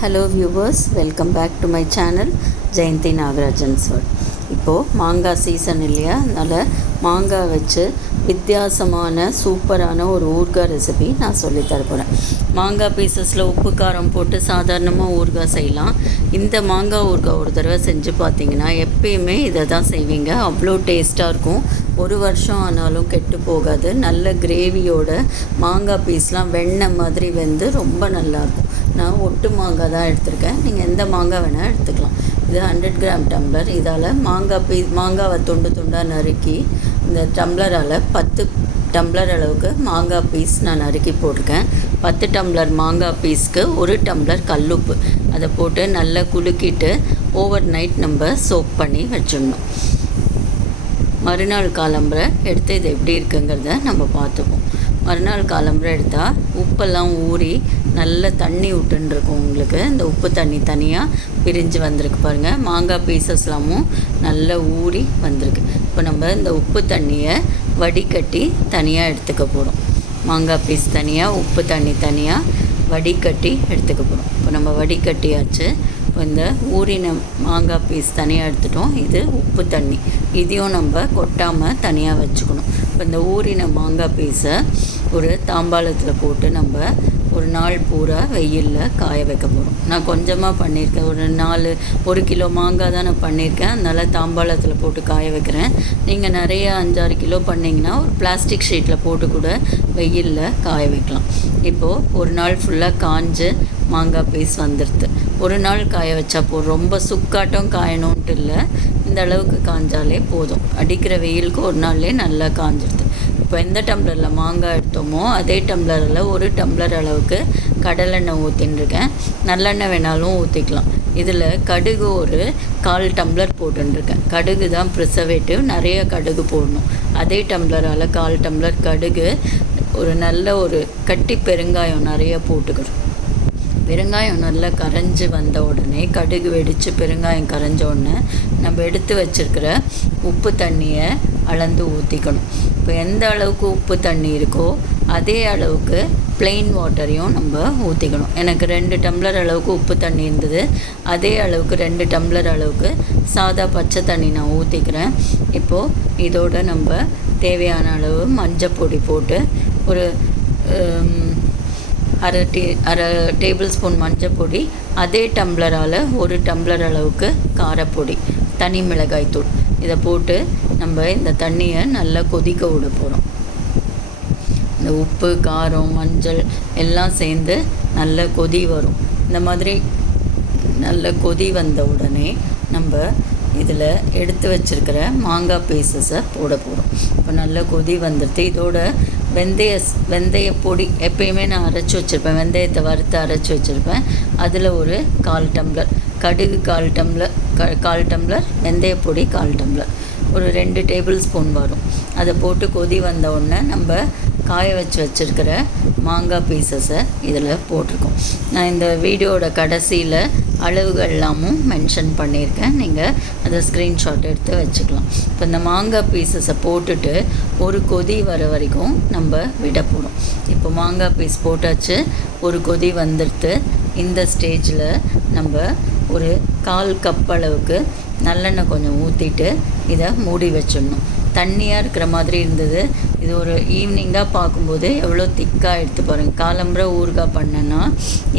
Hello viewers welcome back to my channel Jayanthi Nagarajan's world இப்போது மாங்காய் season இல்லையா? அதனால் மாங்காய் வச்சு வித்தியாசமான சூப்பரான ஒரு ஊறுகாய் ரெசிபி நான் சொல்லித் தர போகிறேன் மாங்காய் பீசஸில் உப்பு காரம் போட்டு சாதாரணமாக ஊறுகாய் செய்யலாம். இந்த மாங்காய் ஊறுகாய் ஒரு தடவை செஞ்சு பார்த்தீங்கன்னா எப்பயுமே இதை தான் செய்வீங்க. அவ்வளோ டேஸ்ட்டாக இருக்கும். ஒரு வருஷம் ஆனாலும் கெட்டு போகாது. நல்ல கிரேவியோட மாங்காய் பீஸ்லாம் வெண்ணெய் மாதிரி வெந்து ரொம்ப நல்லாயிருக்கும் நான் ஒட்டு மாங்காய் தான் எடுத்திருக்கேன். நீங்கள் எந்த மாங்காய் வேணால் எடுத்துக்கலாம். இது ஹண்ட்ரட் கிராம் டம்ளர் இதால் மாங்காய் பீ மாங்காவை துண்டு துண்டாக நறுக்கி இந்த டம்ளரால் பத்து டம்ளர் அளவுக்கு மாங்காய் பீஸ் நான் நறுக்கி போட்டிருக்கேன். பத்து டம்ளர் மாங்காய் பீஸ்க்கு ஒரு டம்ளர் கல்லுப்பு. அதை போட்டு நல்லா குலுக்கிட்டு ஓவர் நைட் நம்ம சோப் பண்ணி வச்சிடணும். மறுநாள் காலம்புரை எடுத்து இது எப்படி இருக்குங்கிறத நம்ம பார்த்துப்போம். மறுநாள் காலம்புரை எடுத்தால் உப்பெல்லாம் ஊறி நல்ல தண்ணி விட்டுருக்கும் உங்களுக்கு. இந்த உப்பு தண்ணி தனியாக பிரிஞ்சு வந்திருக்கு பாருங்கள் மாங்காய் பீசஸ்லாமும் நல்லா ஊறி வந்திருக்கு. நம்ம இந்த உப்பு தண்ணியை வடிகட்டி தனியாக எடுத்துக்க போகிறோம் மாங்காய் பீஸ் தனியாக உப்பு தண்ணி தனியாக வடிகட்டி எடுத்துக்க போகிறோம் இப்போ நம்ம வடிகட்டியாச்சு. இப்போ இந்த ஊறின மாங்காய் பீஸ் தனியாக எடுத்துட்டோம். இது உப்பு தண்ணி. இதையும் நம்ம கொட்டாமல் தனியாக வச்சுக்கணும். இப்போ இந்த ஊறின மாங்காய் பீஸை ஒரு தாம்பாளத்தில் போட்டு நம்ம ஒரு நாள் பூரா வெயிலில் காய வைக்க போகிறோம் நான் கொஞ்சமாக பண்ணியிருக்கேன் ஒரு நாலு ஒரு கிலோ மாங்காய் தான் நான் பண்ணியிருக்கேன் அதனால் தாம்பாளத்தில் போட்டு காய வைக்கிறேன். நீங்கள் நிறைய அஞ்சாறு கிலோ பண்ணிங்கன்னா ஒரு பிளாஸ்டிக் ஷீட்டில் போட்டு கூட வெயிலில் காய வைக்கலாம். இப்போது ஒரு நாள் ஃபுல்லாக காஞ்சு மாங்காய் பீஸ் வந்துடுது ஒரு நாள் காய வச்சா போதும் ரொம்ப சுக்காட்டம் காயணுன்ட்டு இல்லை இந்த அளவுக்கு காஞ்சாலே போதும். அடிக்கிற வெயிலுக்கு ஒரு நாள்லேயே நல்லா காஞ்சிடுது இப்போ எந்த டம்ளரில் மாங்காய் எடுத்தோமோ அதே டம்ளரில் ஒரு டம்ளர் அளவுக்கு கடலெண்ணெய் ஊற்றின்ருக்கேன் நல்லெண்ணெய் வேணாலும் ஊற்றிக்கலாம் இதில் கடுகு ஒரு கால் டம்ளர் போட்டுருக்கேன் கடுகு தான் ப்ரிசர்வேட்டிவ் நிறைய கடுகு போடணும். அதே டம்ளரால் கால் டம்ளர் கடுகு ஒரு நல்ல ஒரு கட்டி பெருங்காயம் நிறைய போட்டுக்கணும். பெருங்காயம் நல்லா கரைஞ்சி வந்த உடனே கடுகு வெடித்து பெருங்காயம் கரைஞ்ச உடனே நம்ம எடுத்து வச்சுருக்கிற உப்பு தண்ணியை அளந்து ஊற்றிக்கணும் இப்போ எந்த அளவுக்கு உப்பு தண்ணி இருக்கோ அதே அளவுக்கு ப்ளெயின் வாட்டரையும் நம்ம ஊற்றிக்கணும் எனக்கு ரெண்டு டம்ளர் அளவுக்கு உப்பு தண்ணி இருந்தது. அதே அளவுக்கு ரெண்டு டம்ளர் அளவுக்கு சாதா பச்சை தண்ணி நான் ஊற்றிக்கிறேன் இப்போது இதோட நம்ம தேவையான அளவு மஞ்சள் பொடி போட்டு ஒரு அரை டீ அரை டேபிள் ஸ்பூன் மஞ்சள் பொடி அதே டம்ளரால் ஒரு டம்ளர் அளவுக்கு காரப்பொடி தனி மிளகாய் தூள் இதை போட்டு நம்ம இந்த தண்ணியை நல்லா கொதிக்க விட போகிறோம் இந்த உப்பு காரம் மஞ்சள் எல்லாம் சேர்ந்து நல்ல கொதி வரும். இந்த மாதிரி நல்ல கொதி வந்த உடனே நம்ம இதில் எடுத்து வச்சுருக்கிற மாங்காய் பீசஸை போட போகிறோம் இப்போ நல்ல கொதி வந்துடுது. இதோட வெந்தய வெந்தய பொடி எப்பயுமே நான் அரைச்சி வச்சுருப்பேன். வெந்தயத்தை வறுத்து அரைச்சி வச்சுருப்பேன். அதில் ஒரு கால் டம்ளர். கடுகு கால் டம்ளர் க கால் டம்ளர் வெந்தயப்பொடி கால் டம்ளர். ஒரு ரெண்டு டேபிள் ஸ்பூன் வரும். அதை போட்டு கொதி வந்த உடனே நம்ம காய வச்சு வச்சுருக்கிற மாங்காய் பீசஸை இதில் போட்டிருக்கோம். நான் இந்த வீடியோட கடைசியில் அளவுகள் எல்லாமும் மென்ஷன் பண்ணியிருக்கேன். நீங்கள் அதை ஸ்க்ரீன்ஷாட் எடுத்து வச்சுக்கலாம். இப்போ இந்த மாங்காய் பீசஸை போட்டுட்டு ஒரு கொதி வர வரைக்கும் நம்ம விட போகிறோம் இப்போ மாங்காய் பீஸ் போட்டாச்சு. ஒரு கொதி வந்துடுத்து இந்த ஸ்டேஜில் நம்ம ஒரு கால் கப் அளவுக்கு நல்லெண்ணெய் கொஞ்சம் ஊற்றிட்டு இதை மூடி வச்சிடணும். தண்ணியாக இருக்கிற மாதிரி இருந்தது. இது ஒரு ஈவினிங்காக பார்க்கும்போது எவ்வளோ திக்காக எடுத்து பாருங்கள் காலம்புற ஊறுகாய் பண்ணேன்னா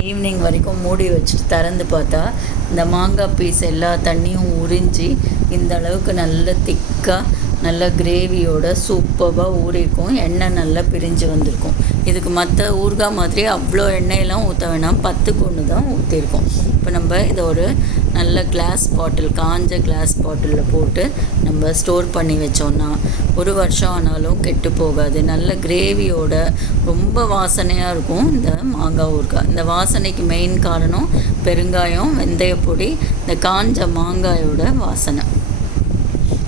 ஈவினிங் வரைக்கும் மூடி வச்சுட்டு திறந்து பார்த்தா இந்த மாங்காய் பீஸ் எல்லா தண்ணியும் உறிஞ்சி இந்த அளவுக்கு நல்ல திக்காக நல்ல கிரேவியோட சூப்பராக ஊறிக்கும் எண்ணெய் நல்லா பிரிஞ்சு வந்திருக்கும். இதுக்கு மற்ற ஊறுகாய் மாதிரி அவ்வளோ எண்ணெயெல்லாம் ஊற்ற வேணாம். பத்துக்கு ஒன்று தான் ஊற்றிருக்கோம் இப்போ நம்ம இதை ஒரு நல்ல கிளாஸ் பாட்டில் காஞ்ச கிளாஸ் பாட்டிலில் போட்டு நம்ம ஸ்டோர் பண்ணி வச்சோன்னா ஒரு வருஷம் ஆனாலும் கெட்டு போகாது. நல்ல கிரேவியோட ரொம்ப வாசனையாக இருக்கும் இந்த மாங்காய் ஊறுகாய். இந்த வாசனைக்கு மெயின் காரணம் பெருங்காயம் வெந்தயப்பொடி இந்த காஞ்ச மாங்காயோட வாசனை.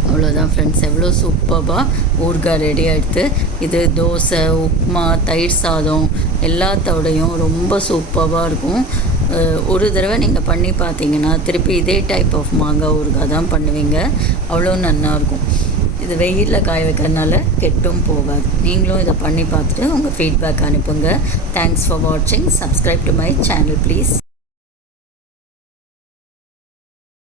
அவ்வளோதான் ஃப்ரெண்ட்ஸ் எவ்வளோ சூப்பராக ஊறுகாய் ரெடி ஆகிடுது இது தோசை உப்புமா தயிர் சாதம் எல்லாத்தோடையும் ரொம்ப சூப்பராக இருக்கும். ஒரு தடவை நீங்கள் பண்ணி பார்த்தீங்கன்னா திருப்பி இதே டைப் ஆஃப் மாங்காய் ஊறுகாய் தான் பண்ணுவீங்க. அவ்வளோ நல்லாயிருக்கும் இது வெயிலில் காய வைக்கிறதுனால கெட்டும் போகாது. நீங்களும் இதை பண்ணி பார்த்துட்டு உங்கள் ஃபீட்பேக் அனுப்புங்க. தேங்க்ஸ் ஃபார் வாட்சிங் subscribe to my channel please